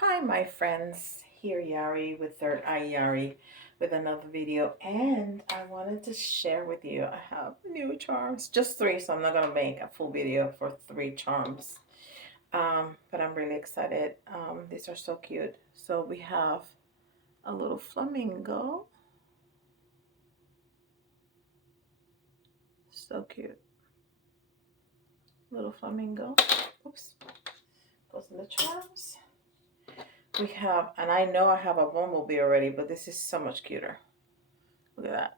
Hi my friends, here Yari with Third Eye Yari with another video, and I wanted to share with you I have new charms, just three, so I'm not gonna make a full video for three charms, but I'm really excited. These are so cute. So we have a little flamingo, so cute, little flamingo. Oops, goes in the charms. We have, and I know I have a bumblebee already, but this is so much cuter. Look at that,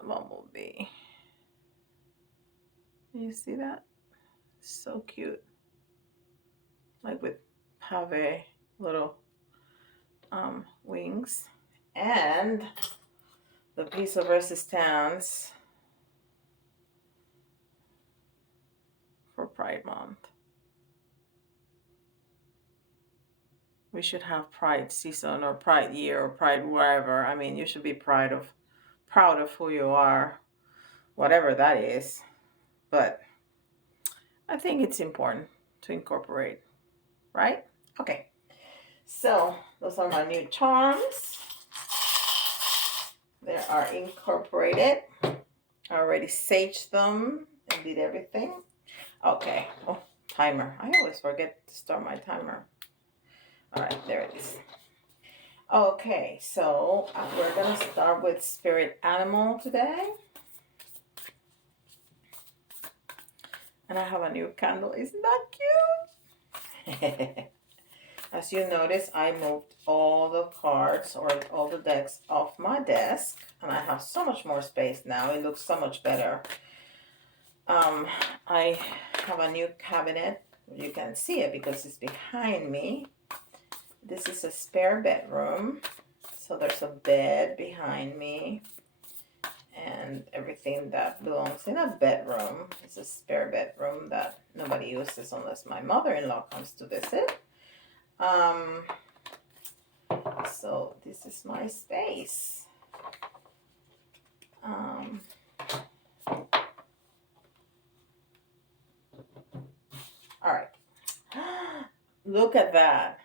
a bumblebee. You see that? So cute. Like with pave little wings. And the piece of resistance for Pride Month. We should have Pride season or Pride year or Pride wherever. I mean, you should be proud of who you are, whatever that is. But I think it's important to incorporate, right? Okay. So those are my new charms. They are incorporated. I already saged them and did everything. Okay. Oh, timer. I always forget to start my timer. All right, there it is. Okay, so we're going to start with spirit animal today. And I have a new candle. Isn't that cute? As you notice, I moved all the cards or all the decks off my desk. And I have so much more space now. It looks so much better. I have a new cabinet. You can see it because it's behind me. This is a spare bedroom. So there's a bed behind me. And everything that belongs in a bedroom. It's a spare bedroom that nobody uses unless my mother-in-law comes to visit. So this is my space. All right. Look at that.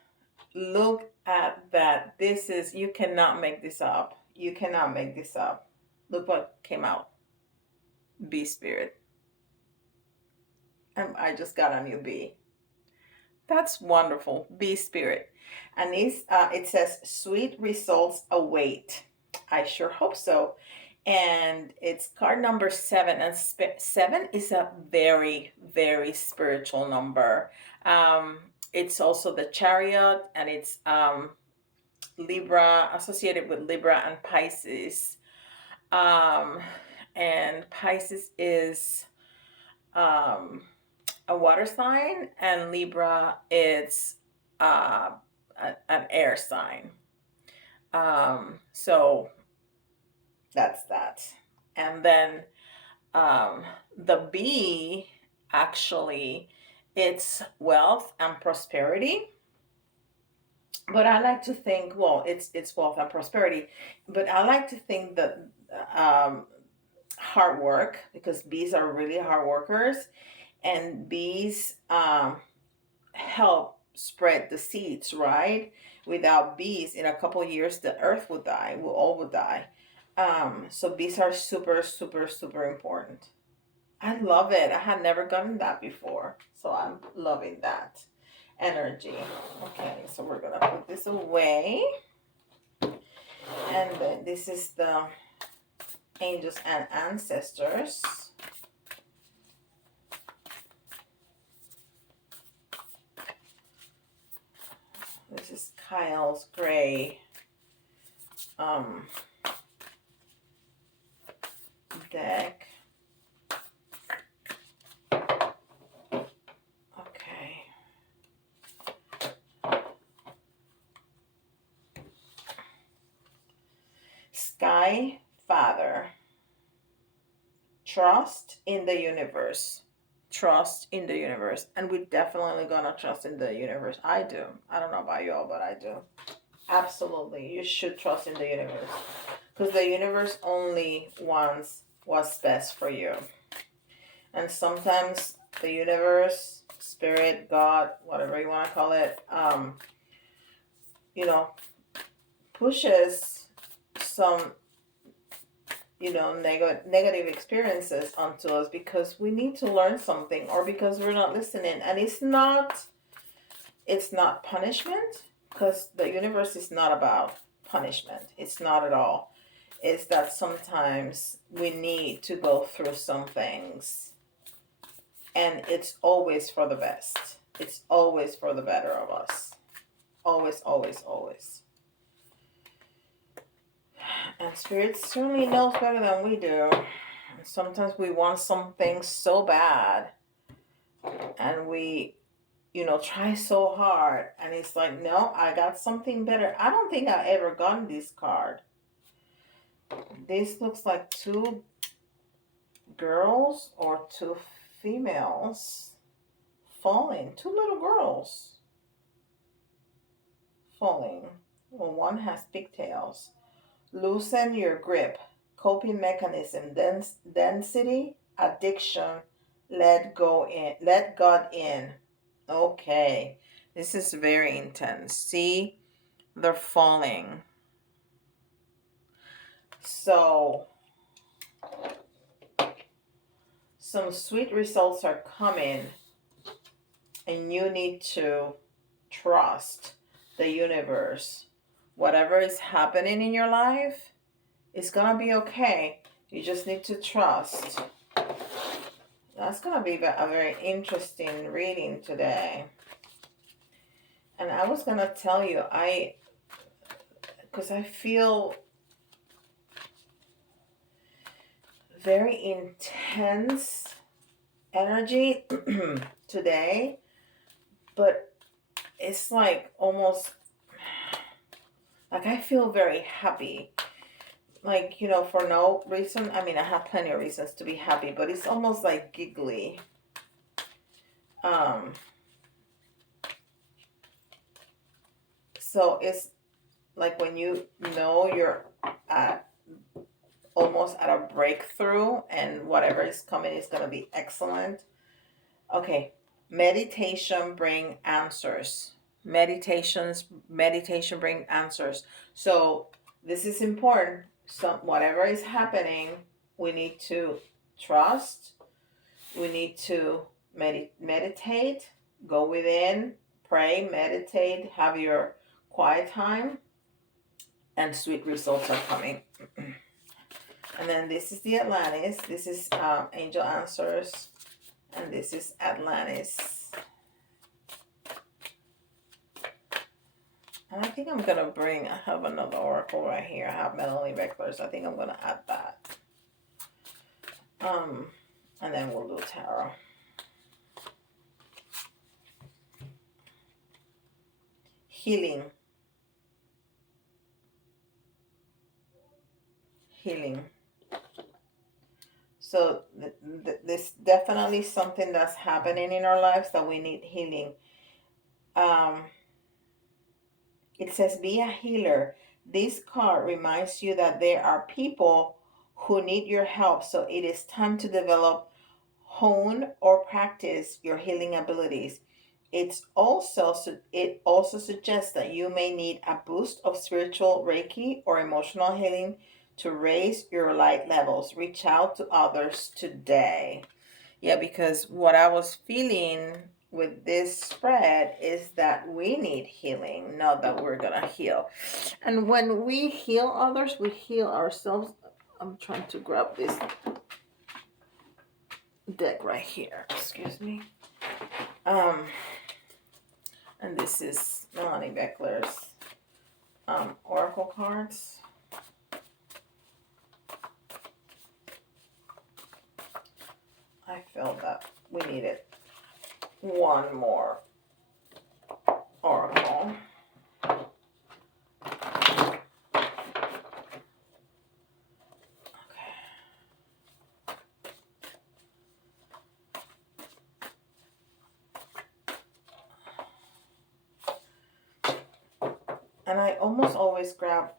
Look at that. This is, you cannot make this up. You cannot make this up. Look what came out. Bee spirit. And I just got a new bee. That's wonderful. Bee spirit. And these, it says sweet results await. I sure hope so. And it's card number 7. And 7 is a very, very spiritual number. It's also the Chariot, and it's Libra, associated with Libra and Pisces. And Pisces is a water sign, and Libra is an air sign. So that's that. And then the bee, actually, it's wealth and prosperity. But I like to think, well, it's wealth and prosperity, but I like to think that hard work, because bees are really hard workers, and bees help spread the seeds, right? Without bees, in a couple of years, the earth would die. We all would die. So bees are super, super, super important. I love it. I had never gotten that before, so I'm loving that energy. Okay, so we're gonna put this away, and then this is the angels and ancestors. This is Kyle's gray deck. Okay. Sky Father. Trust in the universe. Trust in the universe. And we're definitely gonna trust in the universe. I do. I don't know about y'all, but I do. Absolutely. You should trust in the universe, because the universe only wants what's best for you. And sometimes the universe, spirit, God, whatever you want to call it, you know, pushes some, negative experiences onto us because we need to learn something or because we're not listening. And it's not punishment, because the universe is not about punishment. It's not at all. It's that sometimes we need to go through some things, and it's always for the best. It's always for the better of us. Always, always, always. And Spirit certainly knows better than we do. Sometimes we want something so bad, and we, try so hard, and it's like, no, I got something better. I don't think I ever gotten this card. This looks like two girls or two females falling. Two little girls falling. Well, one has pigtails. Loosen your grip. Coping mechanism. Density. Addiction. Let go in. Let God in. Okay. This is very intense. See, they're falling. So, some sweet results are coming, and you need to trust the universe. Whatever is happening in your life, it's gonna be okay. You just need to trust. That's gonna be a very interesting reading today. And I was gonna tell you, because I feel very intense energy today, but it's like almost like I feel very happy. Like, for no reason. I mean, I have plenty of reasons to be happy, but it's almost like giggly. So it's like when you're almost at a breakthrough, and whatever is coming is going to be excellent. Okay. Meditation bring answers. Meditation bring answers. So this is important. So whatever is happening, we need to trust. We need to meditate, go within, pray, meditate, have your quiet time, and sweet results are coming. And then this is the Atlantis. This is Angel Answers. And this is Atlantis. And I think I'm going to I have another oracle right here. I have Melanie Beckler's. I think I'm going to add that. And then we'll do tarot. Healing. So this definitely something that's happening in our lives that we need healing. It says, be a healer. This card reminds you that there are people who need your help. So it is time to develop, hone, or practice your healing abilities. It also suggests that you may need a boost of spiritual Reiki or emotional healing to raise your light levels. Reach out to others today. Yeah, because what I was feeling with this spread is that we need healing, not that we're gonna heal. And when we heal others, we heal ourselves. I'm trying to grab this deck right here. Excuse me. And this is Melanie Beckler's oracle cards. I felt that we needed one more oracle. Okay. And I almost always grab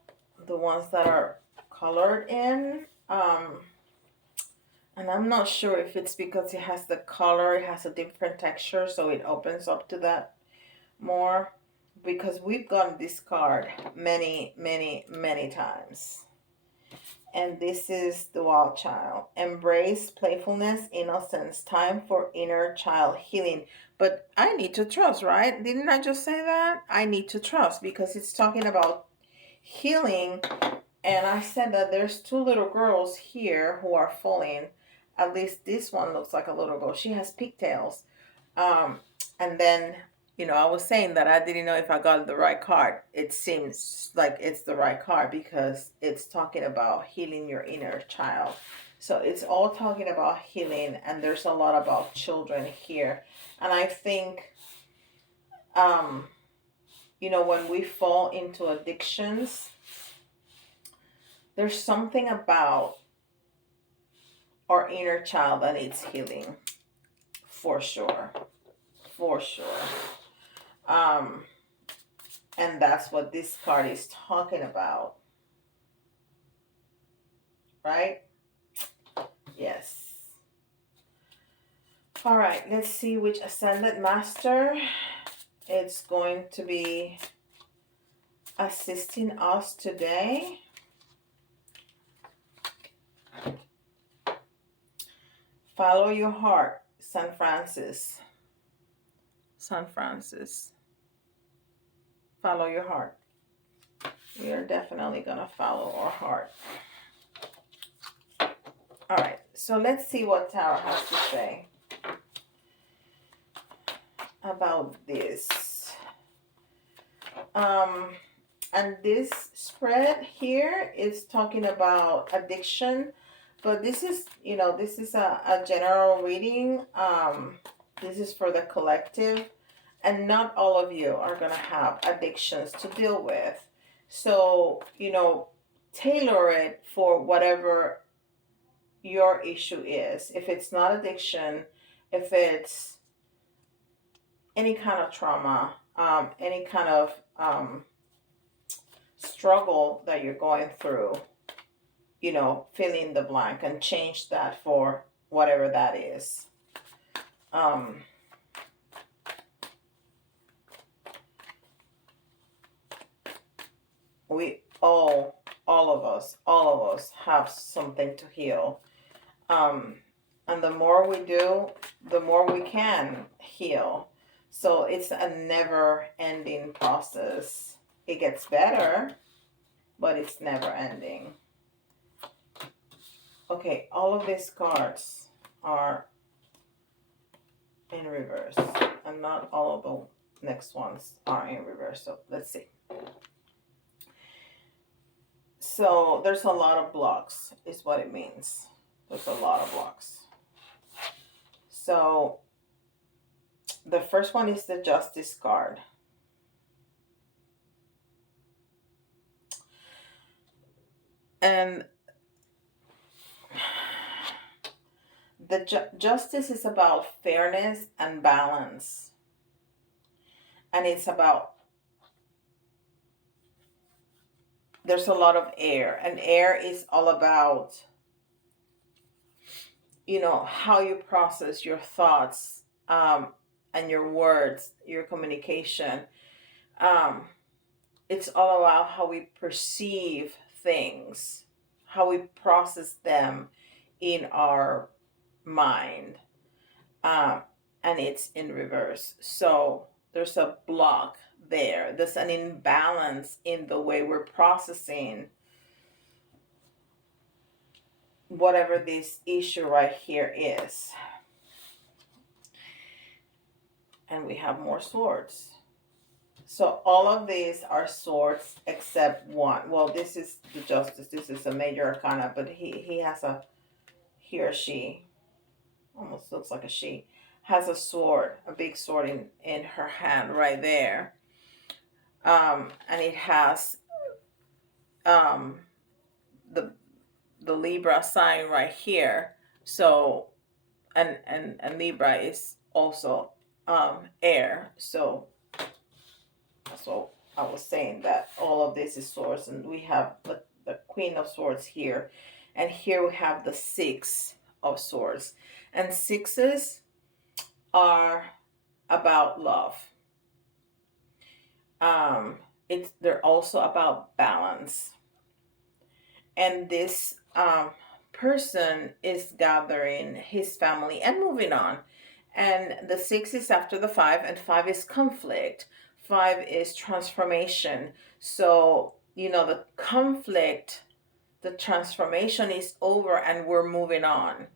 the ones that are colored in. And I'm not sure if it's because it has the color, it has a different texture, so it opens up to that more. because we've gotten this card many, many, many times. And this is the wild child. Embrace playfulness, innocence, time for inner child healing. But I need to trust, right? Didn't I just say that? I need to trust because it's talking about healing. And I said that there's two little girls here who are falling. At least this one looks like a little girl. She has pigtails. And then, I was saying that I didn't know if I got the right card. It seems like it's the right card because it's talking about healing your inner child. So it's all talking about healing, and there's a lot about children here. And I think, when we fall into addictions, there's something about our inner child that needs healing, for sure. For sure. And that's what this card is talking about. Right? Yes. All right, let's see which Ascended Master is going to be assisting us today. Follow your heart, San Francis. San Francis. Follow your heart. We are definitely going to follow our heart. All right, so let's see what Tarot has to say about this. And this spread here is talking about addiction, but this is, this is a general reading. This is for the collective, and not all of you are going to have addictions to deal with. So, tailor it for whatever your issue is. If it's not addiction, if it's any kind of trauma, any kind of struggle that you're going through, fill in the blank and change that for whatever that is. We all of us have something to heal. And the more we do, the more we can heal. So it's a never ending process. It gets better, but it's never ending. Okay, all of these cards are in reverse, and not all of the next ones are in reverse. So let's see. So there's a lot of blocks, is what it means. There's a lot of blocks. So the first one is the Justice card. And the justice is about fairness and balance. And it's about, there's a lot of air. And air is all about, how you process your thoughts and your words, your communication. It's all about how we perceive things, how we process them in our mind. And it's in reverse. So there's a block there. There's an imbalance in the way we're processing whatever this issue right here is. And we have more swords. So all of these are swords except one. Well, this is the Justice. This is a major arcana, but he or she, almost looks like a she, has a sword, a big sword in her hand right there. And it has the Libra sign right here. So and Libra is also air. So that's what I was saying, that all of this is swords, and we have the Queen of Swords here, and here we have the Six of Swords, and sixes are about love. um, they're also about balance. And this person is gathering his family and moving on. And the 6 is after the 5, and 5 is conflict. 5 is transformation. So, the conflict, the transformation is over and we're moving on,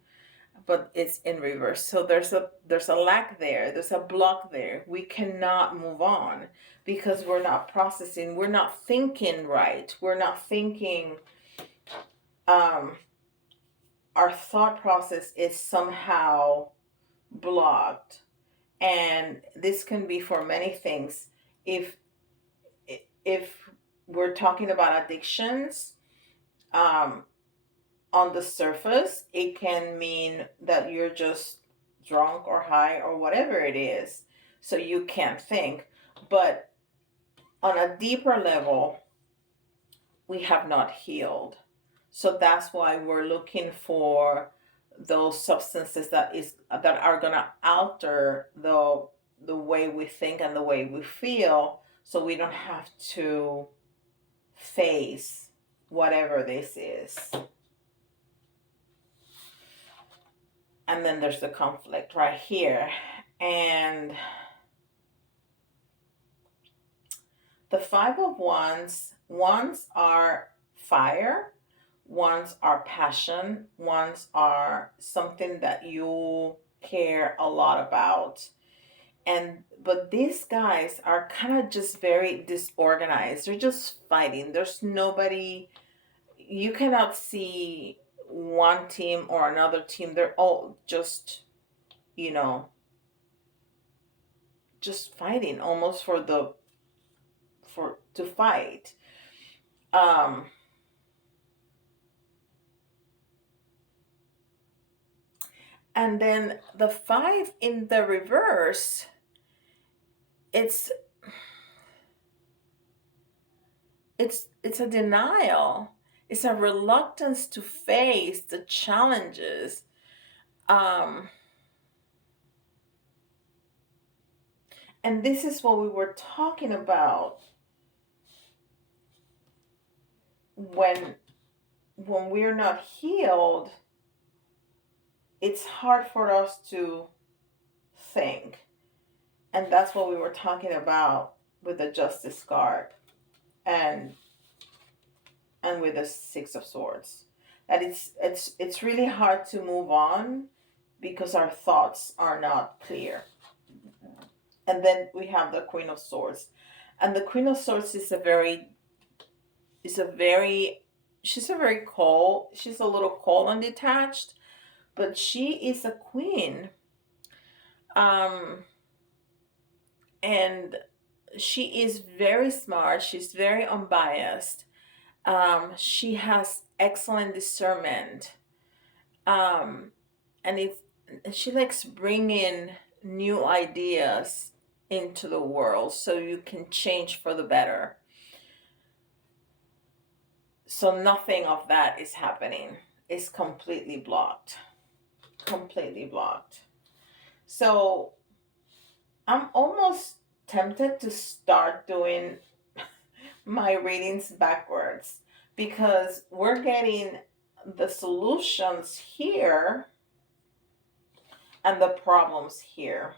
but it's in reverse. So there's a lack there, there's a block there. We cannot move on because we're not processing, we're not thinking right, we're not thinking. Our thought process is somehow blocked, and this can be for many things. If if we're talking about addictions, um on the surface, it can mean that you're just drunk or high or whatever it is, so you can't think. But on a deeper level, we have not healed. So that's why we're looking for those substances that are gonna alter the way we think and the way we feel, so we don't have to face whatever this is. And then there's the conflict right here. And the 5 of wands are fire, wands are passion, wands are something that you care a lot about. But these guys are kind of just very disorganized. They're just fighting. There's nobody, you cannot see one team or another team. They're all just, you know, just fighting almost to fight. And then the 5 in the reverse, it's a denial. It's a reluctance to face the challenges. And this is what we were talking about when we're not healed. It's hard for us to think. And that's what we were talking about with the Justice card and with the 6 of Swords. That it's really hard to move on because our thoughts are not clear. And then we have the Queen of Swords. And the Queen of Swords is she's very cold. She's a little cold and detached, but she is a queen. And she is very smart. She's very unbiased. She has excellent discernment. And she likes bringing new ideas into the world so you can change for the better. So nothing of that is happening. It's completely blocked. Completely blocked. So I'm almost tempted to start doing my readings backwards because we're getting the solutions here and the problems here.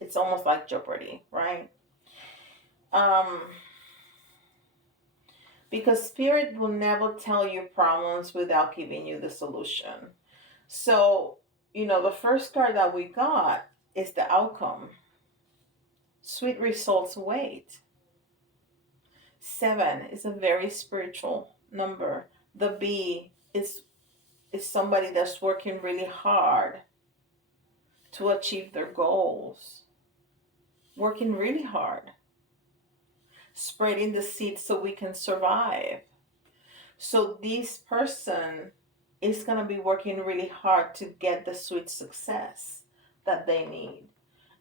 It's almost like Jeopardy, right? Because Spirit will never tell you problems without giving you the solution. So, the first card that we got is the outcome. Sweet results wait. 7 is a very spiritual number. The B is somebody that's working really hard to achieve their goals. Working really hard. Spreading the seed so we can survive. So this person is going to be working really hard to get the sweet success that they need.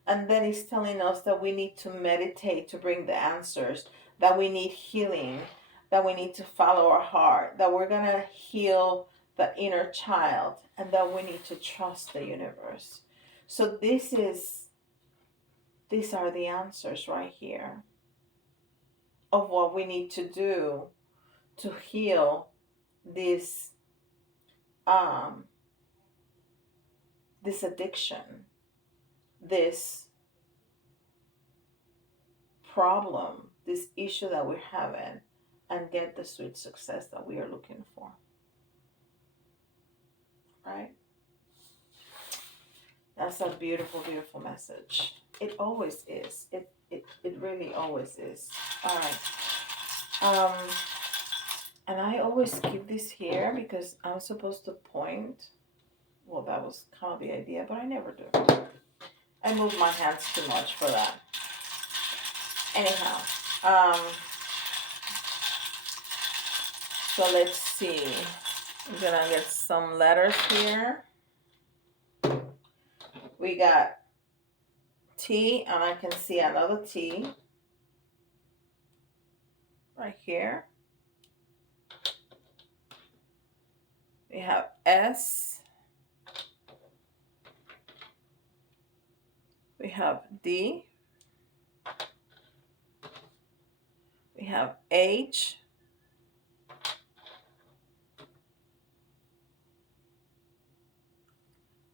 And then he's telling us that we need to meditate to bring the answers, that we need healing, that we need to follow our heart, that we're going to heal the inner child, and that we need to trust the universe. So these are the answers right here of what we need to do to heal this um this addiction, this problem, this issue that we're having, and get the sweet success that we are looking for. Right? That's a beautiful, beautiful message. It always is. It really always is. All right. And I always keep this here because I'm supposed to point. Well, that was kind of the idea, but I never do. I move my hands too much for that. Anyhow, so let's see. I'm gonna get some letters here. We got T, and I can see another T right here. We have S. We have D. We have H.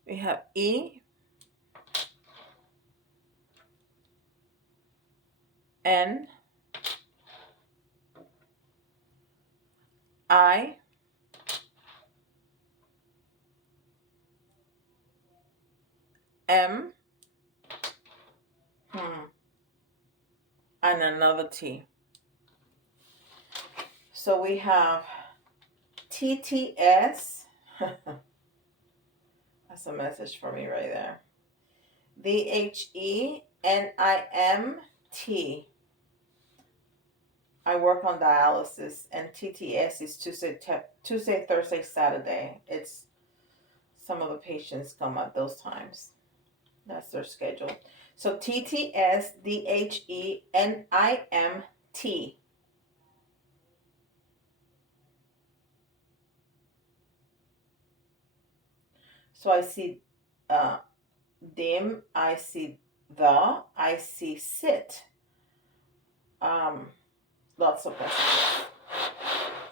We have E. N. I. M. And another T. So we have TTS. That's a message for me right there. VHENIMT. I work on dialysis, and TTS is Tuesday, Thursday, Saturday. It's some of the patients come at those times. That's their schedule. So TTS DHENIMT. So I see dim, I see I see sit. Lots of messages.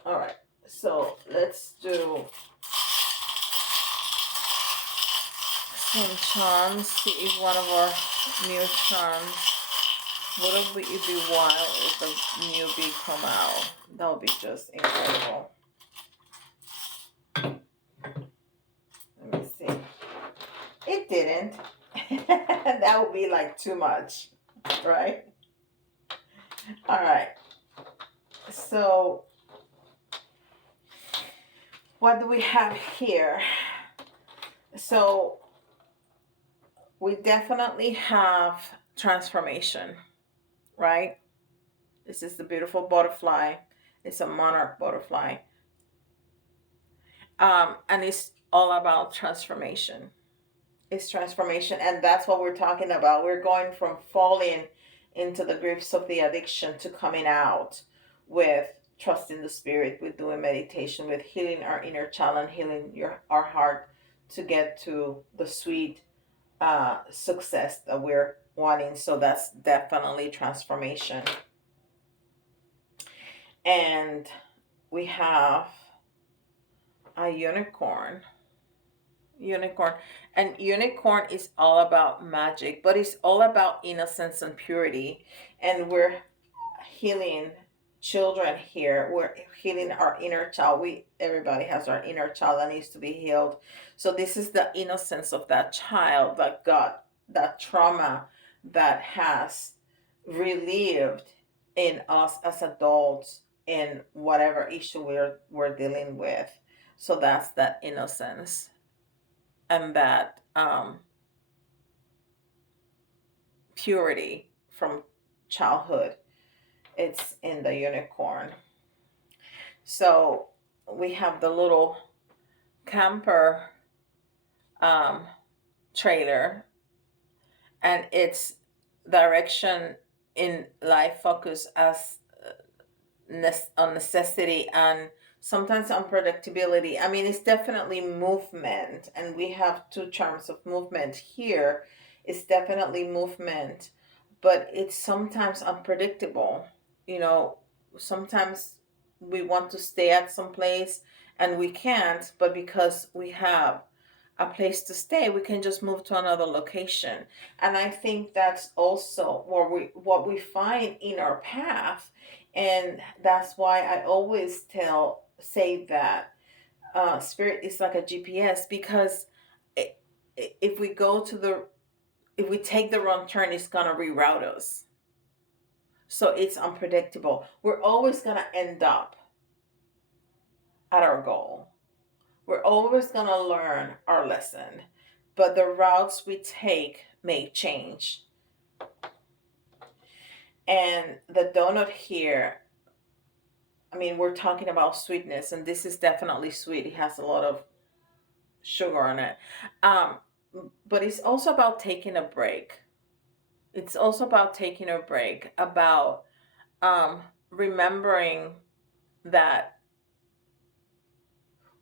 All right, so let's do some charms. See if one of our new charms. What if it be wild if the new bee come out? That would be just incredible. Let me see. It didn't. That would be like too much, right? All right. So what do we have here? So we definitely have transformation, right? This is the beautiful butterfly. It's a monarch butterfly. And it's all about transformation. It's transformation, and that's what we're talking about. We're going from falling into the grips of the addiction to coming out with trusting the spirit, with doing meditation, with healing our inner child and healing our heart to get to the sweet success that we're wanting. So that's definitely transformation. And we have a unicorn. And unicorn is all about magic, but it's all about innocence and purity. And we're healing children here. We're healing our inner child. Everybody has our inner child that needs to be healed. So this is the innocence of that child that got that trauma that has relived in us as adults in whatever issue we're dealing with. So that's that innocence and that purity from childhood. It's in the unicorn. So we have the little camper trailer, and its direction in life focus as on necessity and sometimes unpredictability. I mean, it's definitely movement, and we have two terms of movement here. It's definitely movement, but it's sometimes unpredictable. You know, sometimes we want to stay at some place and we can't, but because we have a place to stay, we can just move to another location. And I think that's also what we find in our path. And that's why I always say that spirit is like a GPS, because i- if we go to the if we take the wrong turn, it's gonna reroute us. So it's unpredictable. We're always gonna end up at our goal. We're always gonna learn our lesson, but the routes we take may change. And the donut here, I mean, we're talking about sweetness, and this is definitely sweet. It has a lot of sugar on it. Um, but it's also about taking a break. It's also about taking a break, about um, remembering that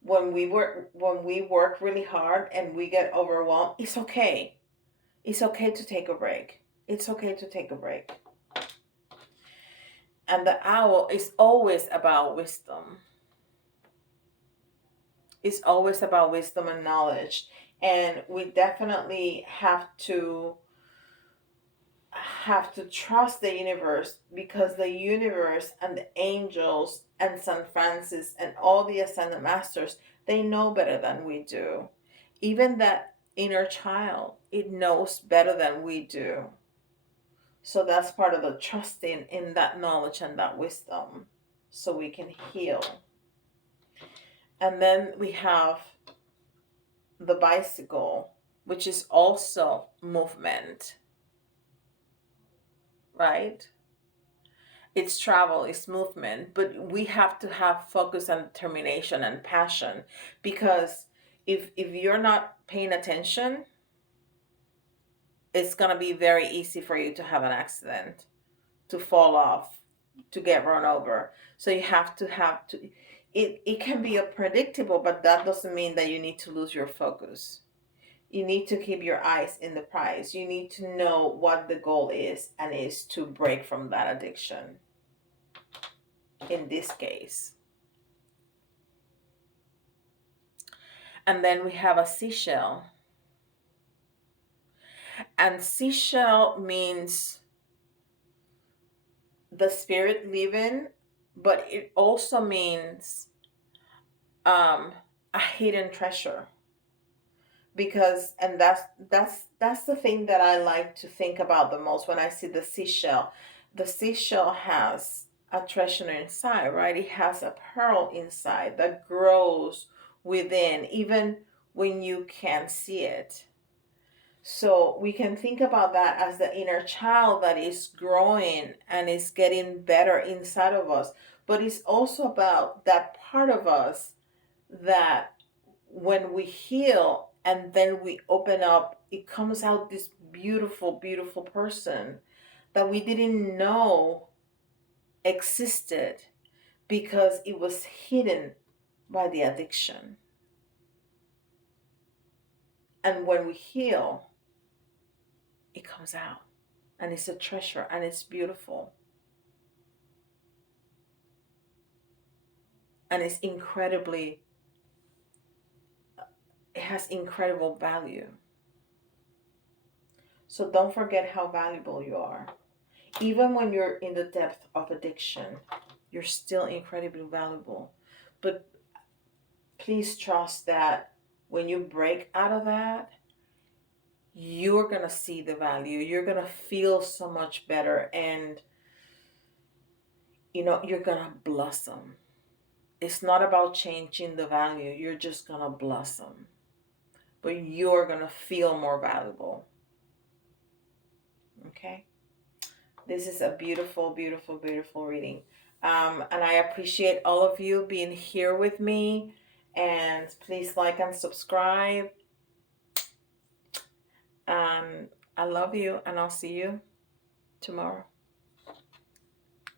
when we work really hard and we get overwhelmed, it's okay. It's okay to take a break. It's okay to take a break. And the owl is always about wisdom. It's always about wisdom and knowledge. And we definitely have to trust the universe, because the universe and the angels and St. Francis and all the ascended masters, they know better than we do. Even that inner child, it knows better than we do. So that's part of the trusting in that knowledge and that wisdom, so we can heal. And then we have the bicycle, which is also movement, right? It's travel, it's movement, but we have to have focus and determination and passion, because if you're not paying attention, it's going to be very easy for you to have an accident, to fall off, to get run over. So you have to it can be unpredictable, but that doesn't mean that you need to lose your focus. You need to keep your eyes in the prize. You need to know what the goal is, and is to break from that addiction in this case. And then we have a seashell. And seashell means the spirit living, but it also means a hidden treasure. Because, and that's the thing that I like to think about the most when I see the seashell. The seashell has a treasure inside, right? It has a pearl inside that grows within, even when you can't see it. So we can think about that as the inner child that is growing and is getting better inside of us. But it's also about that part of us that when we heal and then we open up, it comes out this beautiful, beautiful person that we didn't know existed, because it was hidden by the addiction. And when we heal, it comes out, and it's a treasure, and it's beautiful, and it has incredible value. So don't forget how valuable you are. Even when you're in the depth of addiction, you're still incredibly valuable. But please trust that when you break out of that, you're going to see the value. You're going to feel so much better, and you're going to blossom. It's not about changing the value. You're just going to blossom. But you're going to feel more valuable. Okay? This is a beautiful, beautiful, beautiful reading. And I appreciate all of you being here with me. And please like and subscribe. I love you, and I'll see you tomorrow.